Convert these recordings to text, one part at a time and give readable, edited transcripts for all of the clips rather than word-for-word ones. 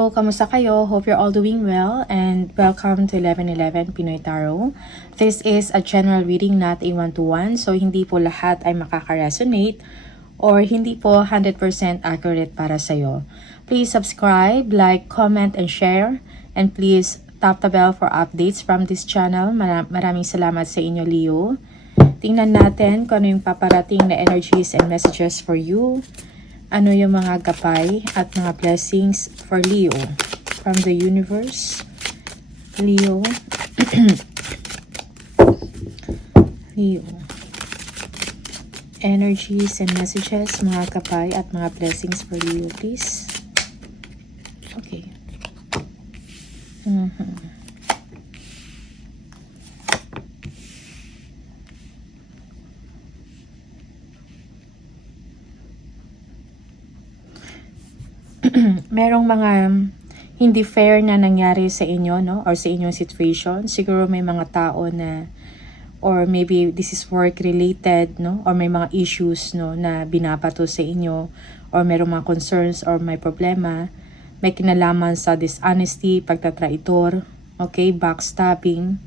Hello, kamusta kayo? Hope you're all doing well and welcome to 1111 Pinoy Tarot. This is a general reading, not a one-to-one, so hindi po lahat ay makaka-resonate or hindi po 100% accurate para sa'yo. Please subscribe, like, comment, and share. And please tap the bell for updates from this channel. Maraming salamat sa inyo, Leo. Tingnan natin kung ano yung paparating na energies and messages for you. Ano yung mga gabay at mga blessings for Leo from the universe. Leo. Leo. Energies and messages, mga gabay at mga blessings for Leo, please. Okay. Merong mga hindi fair na nangyari sa inyo, no? Or sa inyong situation. Siguro may mga tao na, or maybe this is work related, no? Or may mga issues, no, na binabato sa inyo. Or merong mga concerns or may problema. May kinalaman sa dishonesty, pagtatraitor, okay? Backstabbing,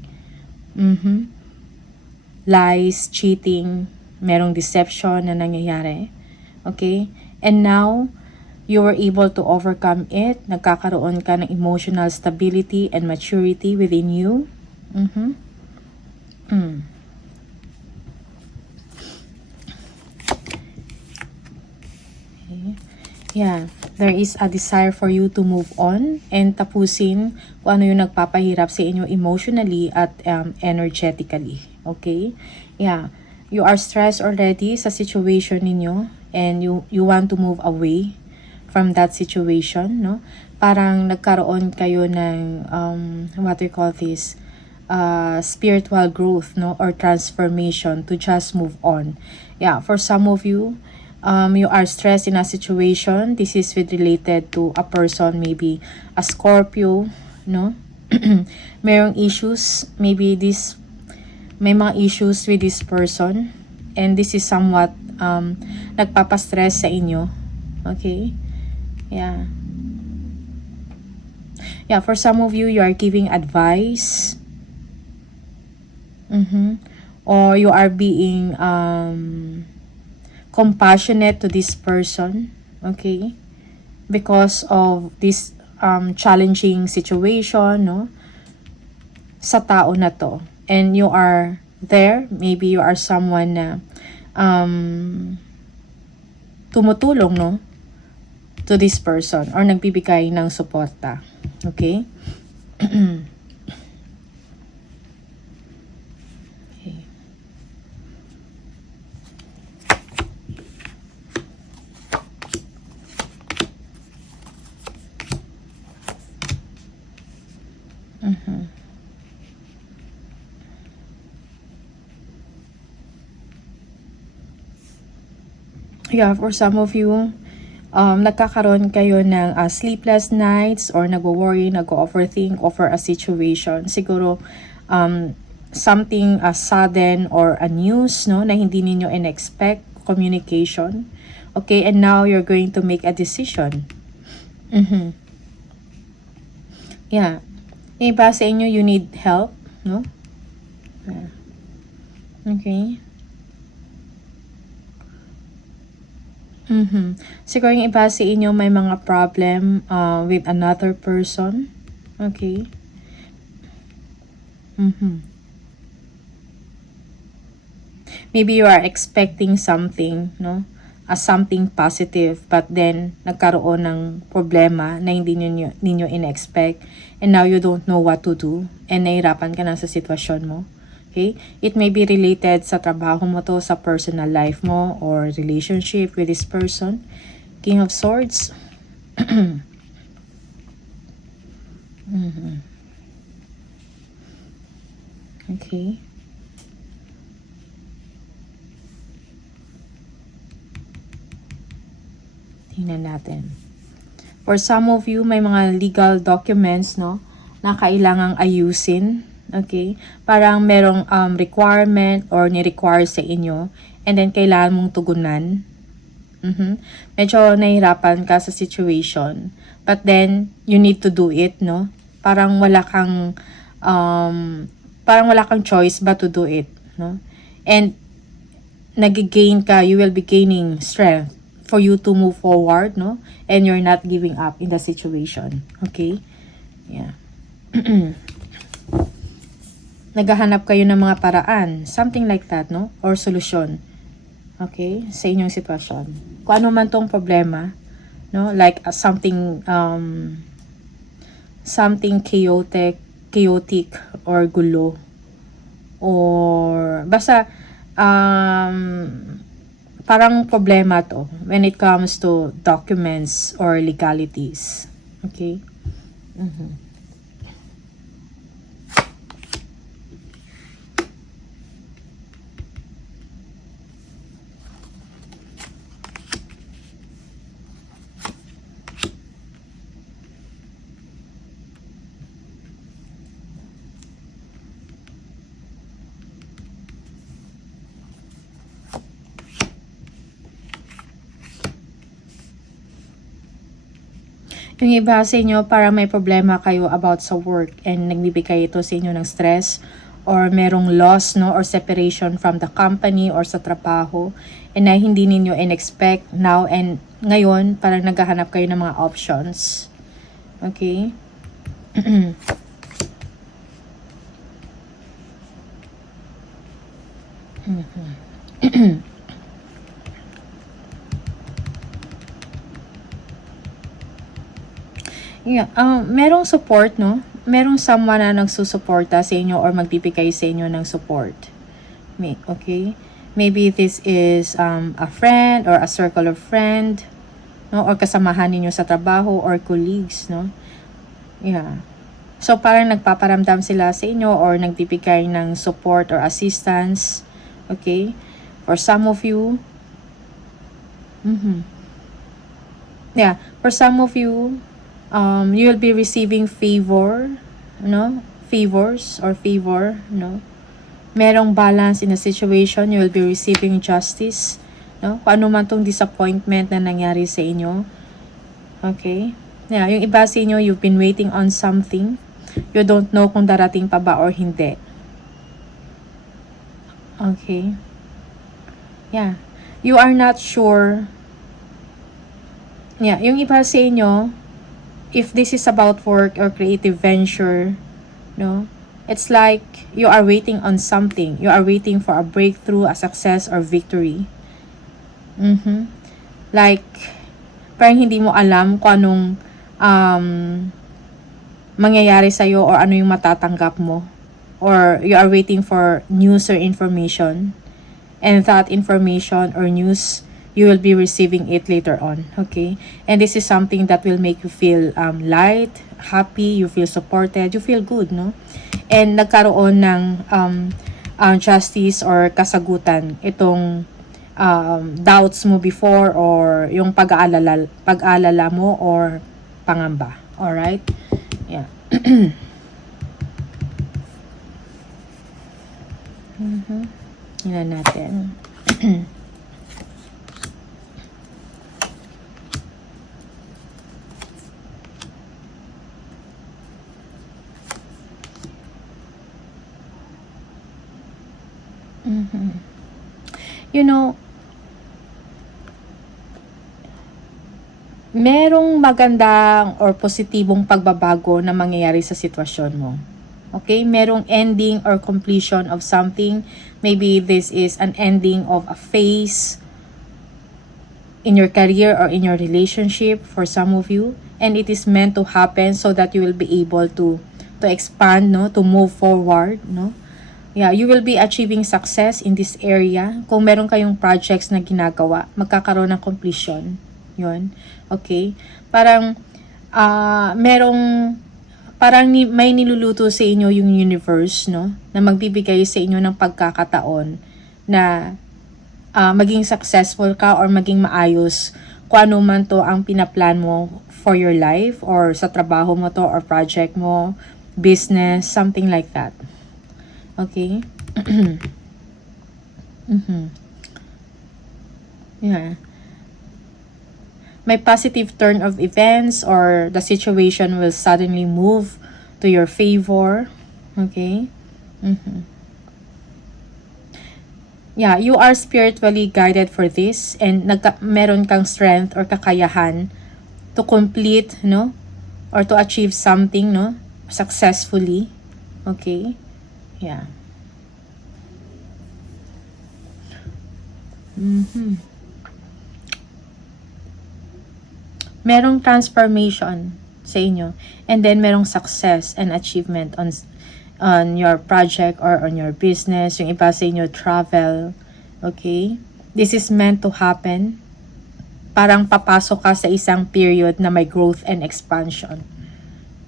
lies, cheating, merong deception na nangyayari, okay? And now, you were able to overcome it. Nagkakaroon ka ng emotional stability and maturity within you. Okay. Yeah, there is a desire for you to move on and tapusin kung ano yung nagpapahirap sa inyo emotionally at energetically. Okay? Yeah, you are stressed already sa situation ninyo and you want to move away from that situation, no? Parang nagkaroon kayo ng what we call this spiritual growth, no, or transformation to just move on. Yeah, for some of you, you are stressed in a situation. This is related to a person, maybe a Scorpio, no? Merong issues, maybe may mga issues with this person and this is somewhat nagpapastress sa inyo. Okay? Yeah. Yeah, for some of you, you are giving advice. Or you are being compassionate to this person. Okay? Because of this challenging situation, no? Sa tao na to. And you are there. Maybe you are someone na tumutulong, no? To this person or nagbibigay ng suporta. Okay? Okay. Yeah, for some of you, nagkakaroon kayo ng sleepless nights or nagwo-worry, nag-overthink over a situation. Siguro, something sudden or a news, no, na hindi ninyo in-expect, communication. Okay, and now you're going to make a decision. Yeah. Iba sa inyo, you need help, no? Yeah. Okay. Siguro yung iba sa inyo may mga problem with another person. Okay. Maybe you are expecting something, no? Something positive, but then nagkaroon ng problema na hindi ninyo in-expect and now you don't know what to do and nahirapan ka na sa sitwasyon mo. Okay? It may be related sa trabaho mo to, sa personal life mo, or relationship with this person. King of Swords. Okay. Tingnan natin. For some of you, may mga legal documents, no, na kailangang ayusin. Okay? Parang merong requirement or ni-require sa inyo and then kailangan mong tugunan. Medyo nahihirapan ka sa situation. But then, you need to do it, no? Parang wala kang, choice but to do it, no? And, nag-gain ka, you will be gaining strength for you to move forward, no? And you're not giving up in the situation. Okay? Yeah. Naghahanap kayo ng mga paraan. Something like that, no? Or solusyon. Okay? Sa inyong sitwasyon. Kung ano man tong problema, no? Like something chaotic or gulo. Or basta parang problema to when it comes to documents or legalities. Okay? Yung iba sa inyo, para may problema kayo about sa work and nagbibigay ito sa inyo ng stress or merong loss, no, or separation from the company or sa trabaho and na hindi ninyo in-expect now and ngayon, parang naghahanap kayo ng mga options. Okay? Yeah, merong support, no? Merong someone na nagsusuporta sa inyo or magbibigay sa inyo ng support. Okay? Maybe this is a friend or a circle of friend, no? Or kasamahan ninyo sa trabaho or colleagues, no? Yeah. So, parang nagpaparamdam sila sa inyo or nagbibigay ng support or assistance. Okay? For some of you, yeah, for some of you, you will be receiving favors, no? Merong balance in the situation, you will be receiving justice, no? Kung ano man tong disappointment na nangyari sa inyo. Okay? Yeah, yung iba sa inyo, you've been waiting on something. You don't know kung darating pa ba or hindi. Okay? Yeah. You are not sure. Yeah, yung iba sa inyo, if this is about work or creative venture, no, it's like you are waiting on something. You are waiting for a breakthrough, a success, or victory. Like, parang hindi mo alam kung anong mangyayari sa'yo or ano yung matatanggap mo. Or you are waiting for news or information. And that information or news, you will be receiving it later on, okay? And this is something that will make you feel light, happy, you feel supported, you feel good, no? And nagkaroon ng justice or kasagutan itong doubts mo before or yung pag-aalala mo or pangamba. Alright? Yeah. Yan natin. You know, merong magandang or positibong pagbabago na mangyayari sa sitwasyon mo. Okay? Merong ending or completion of something. Maybe this is an ending of a phase in your career or in your relationship for some of you. And it is meant to happen so that you will be able to expand, no? To move forward, no? Yeah, you will be achieving success in this area. Kung meron kayong projects na ginagawa, magkakaroon ng completion. Yun. Okay? Parang, may niluluto sa inyo yung universe, no? Na magbibigay sa inyo ng pagkakataon na maging successful ka or maging maayos kung ano man to ang pinaplan mo for your life or sa trabaho mo to or project mo, business, something like that. Okay? Yeah. may positive turn of events, or the situation will suddenly move to your favor. Okay? Yeah, you are spiritually guided for this, and meron kang strength or kakayahan to complete, no? Or to achieve something, no? Successfully. Okay? Yeah. Merong transformation sa inyo, and then merong success and achievement on your project or on your business. Yung iba sa inyo, travel. Okay? This is meant to happen. Parang papasok ka sa isang period na may growth and expansion.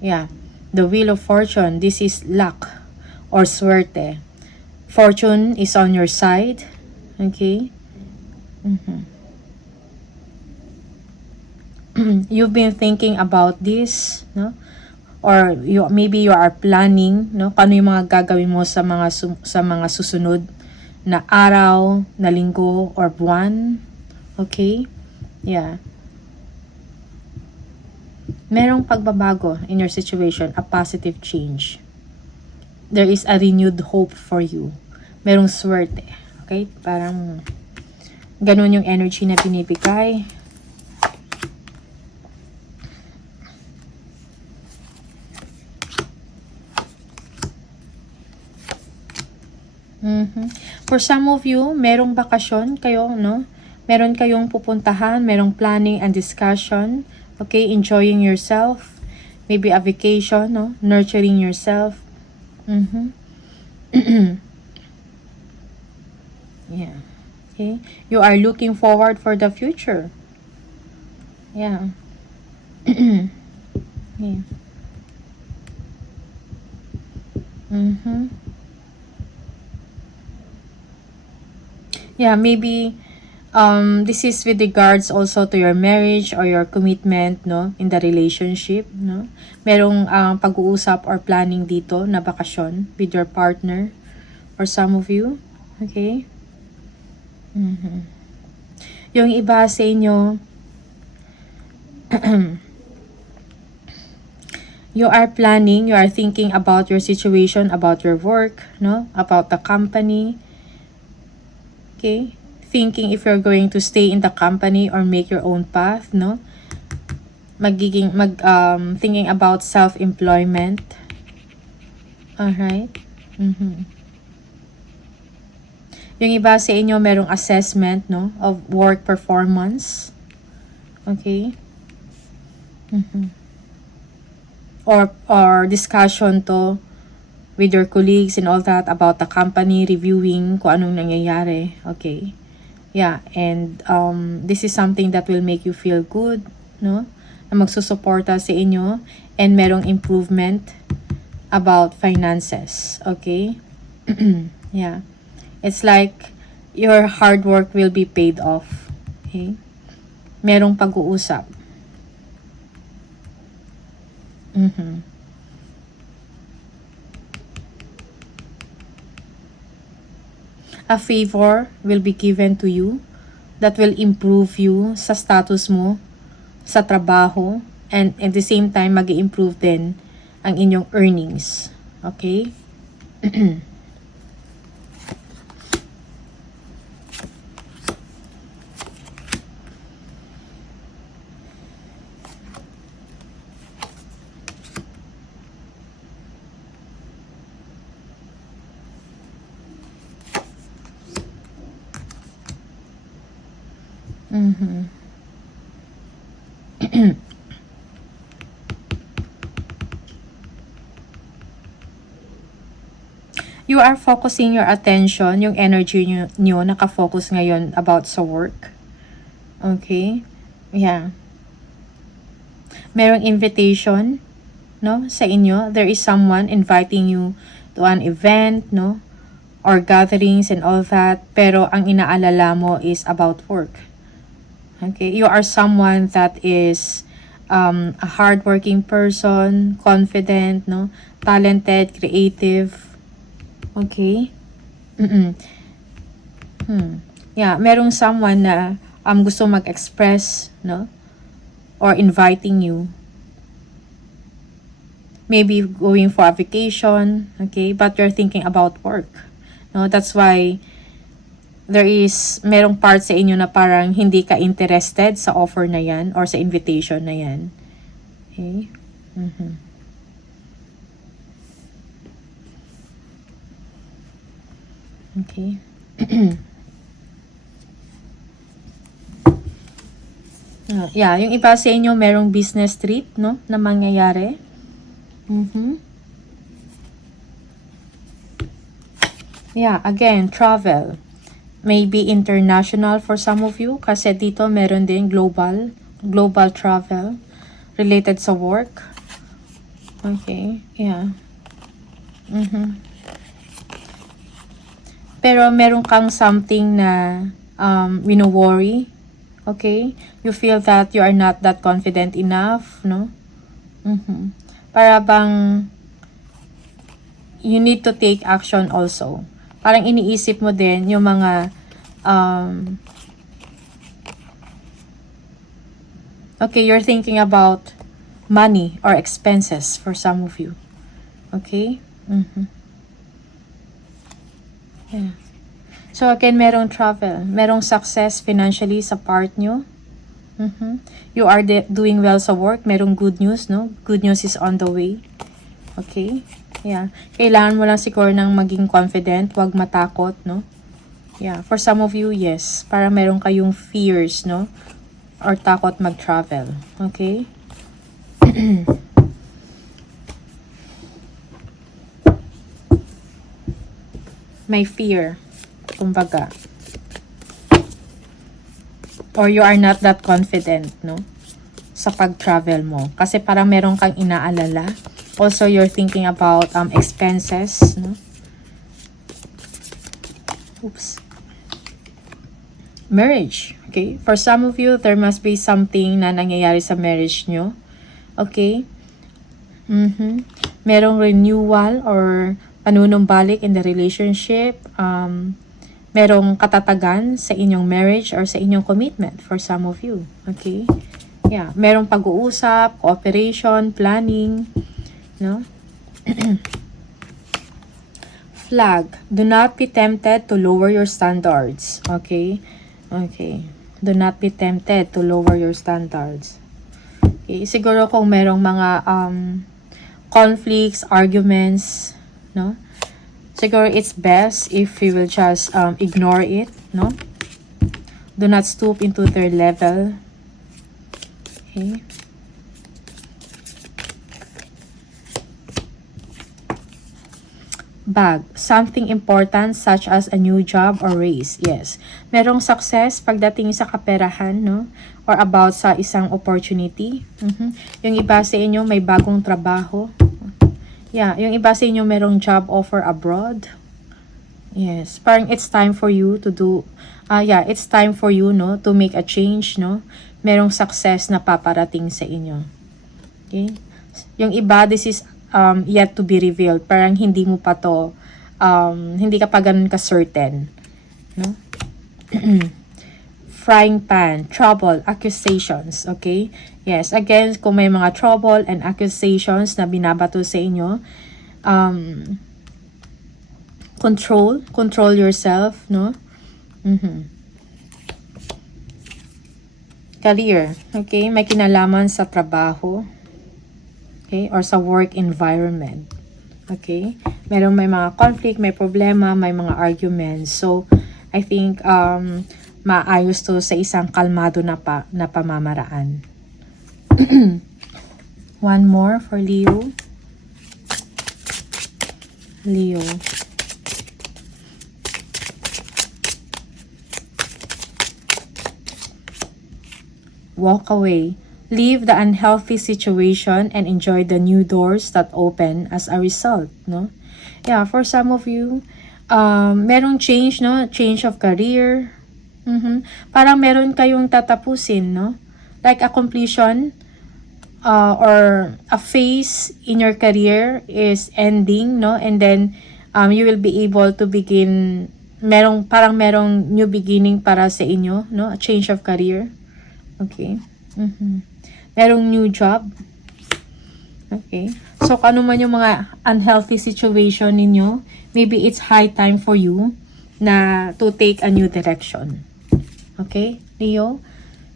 Yeah. The Wheel of Fortune, this is luck or suerte. Fortune is on your side. Okay? You've been thinking about this, no? Or maybe you are planning, no? Paano yung mga gagawin mo sa mga susunod na araw, na linggo, or buwan. Okay? Yeah. Merong pagbabago in your situation, a positive change. There is a renewed hope for you. Merong swerte. Okay? Parang ganun yung energy na binibigay. For some of you, merong bakasyon kayo, no? Meron kayong pupuntahan, merong planning and discussion. Okay, enjoying yourself. Maybe a vacation, no? Nurturing yourself. Yeah. Okay. You are looking forward for the future. Yeah. Yeah. Yeah, maybe this is with regards also to your marriage or your commitment, no, in the relationship, no. Merong pag-uusap or planning dito na bakasyon with your partner or some of you. Okay? Yung iba sa inyo, you are planning, you are thinking about your situation, about your work, no, about the company. Okay? Thinking if you're going to stay in the company or make your own path, no? Thinking about self-employment. Alright? Yung iba sa inyo, merong assessment, no? Of work performance. Okay? Or discussion to with your colleagues and all that about the company, reviewing kung anong nangyayari. Okay. Yeah, and this is something that will make you feel good, no? Na magsusuporta sa inyo, and merong improvement about finances. Okay? Yeah. It's like your hard work will be paid off. Okay? Merong pag-uusap. A favor will be given to you that will improve you sa status mo, sa trabaho, and at the same time, mag-i-improve din ang inyong earnings. Okay? You are focusing your attention, yung energy nyo nakafocus ngayon about sa work. Okay? Yeah. Merong invitation, no, sa inyo. There is someone inviting you to an event, no, or gatherings and all that. Pero ang inaalala mo is about work. Okay? You are someone that is a hardworking person, confident, no, talented, creative. Okay? Yeah, merong someone na gusto mag-express, no, or inviting you. Maybe going for a vacation, okay? But you're thinking about work. No, that's why merong part sa inyo na parang hindi ka interested sa offer na yan or sa invitation na yan. Okay? Okay. Yeah, yung iba sa inyo merong business trip, no, na mangyayari. Yeah, again, travel. Maybe international for some of you kasi dito meron din global travel related sa work. Okay, yeah. Pero meron kang something na wino-worry. Okay? You feel that you are not that confident enough, no? Para bang you need to take action also. Parang iniisip mo din yung mga okay, you're thinking about money or expenses for some of you. Okay? Yeah. So again, merong travel, merong success financially sa part nyo. You are doing well sa work, merong good news, no? Good news is on the way. Okay? Yeah. Kailangan mo lang siguro ng maging confident, wag matakot, no? Yeah. For some of you, yes. Para meron kayong fears, no? Or takot mag-travel. Okay? May fear. Kumbaga. Or you are not that confident, no? Sa pag-travel mo. Kasi parang meron kang inaalala. Also, you're thinking about expenses, no? Oops. Marriage, okay? For some of you, there must be something na nangyayari sa marriage nyo. Okay? Merong renewal or panunumbalik in the relationship. Merong katatagan sa inyong marriage or sa inyong commitment for some of you. Okay? Yeah. Merong pag-uusap, cooperation, planning. No? Flag. Do not be tempted to lower your standards. Okay? Okay. Do not be tempted to lower your standards. Okay? Siguro kung merong mga conflicts, arguments, no? Siguro it's best if you will just ignore it, no? Do not stoop into their level. Okay? Bag. Something important such as a new job or raise. Yes. Merong success pagdating sa kaperahan, no? Or about sa isang opportunity. Yung iba sa inyo may bagong trabaho. Yeah, yung iba sa inyo merong job offer abroad. Yes, parang it's time for you to do, it's time for you, no, to make a change, no. Merong success na paparating sa inyo. Okay? Yung iba, this is yet to be revealed. Parang hindi mo pa to, hindi ka pa ganun ka-certain. No? Frying pan, trouble, accusations, okay? Yes, again, kung may mga trouble and accusations na binabato sa inyo, control yourself, no? Career, okay? May kinalaman sa trabaho, okay? Or sa work environment, okay? May mga conflict, may problema, may mga arguments. So, I think, maayos to sa isang kalmado na pamamaraan. One more for Leo. Leo. Walk away. Leave the unhealthy situation and enjoy the new doors that open as a result, no? Yeah, for some of you, merong change, no? Change of career. Parang meron kayong tatapusin, no? Like a completion or a phase in your career is ending, no? And then you will be able to begin, merong new beginning para sa inyo, no? A change of career. Okay. Merong new job. Okay. So, kung ano man yung mga unhealthy situation ninyo, maybe it's high time for you na to take a new direction. Okay, Leo?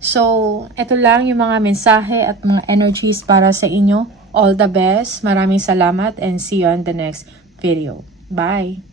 So, ito lang yung mga mensahe at mga energies para sa inyo. All the best. Maraming salamat and see you on the next video. Bye!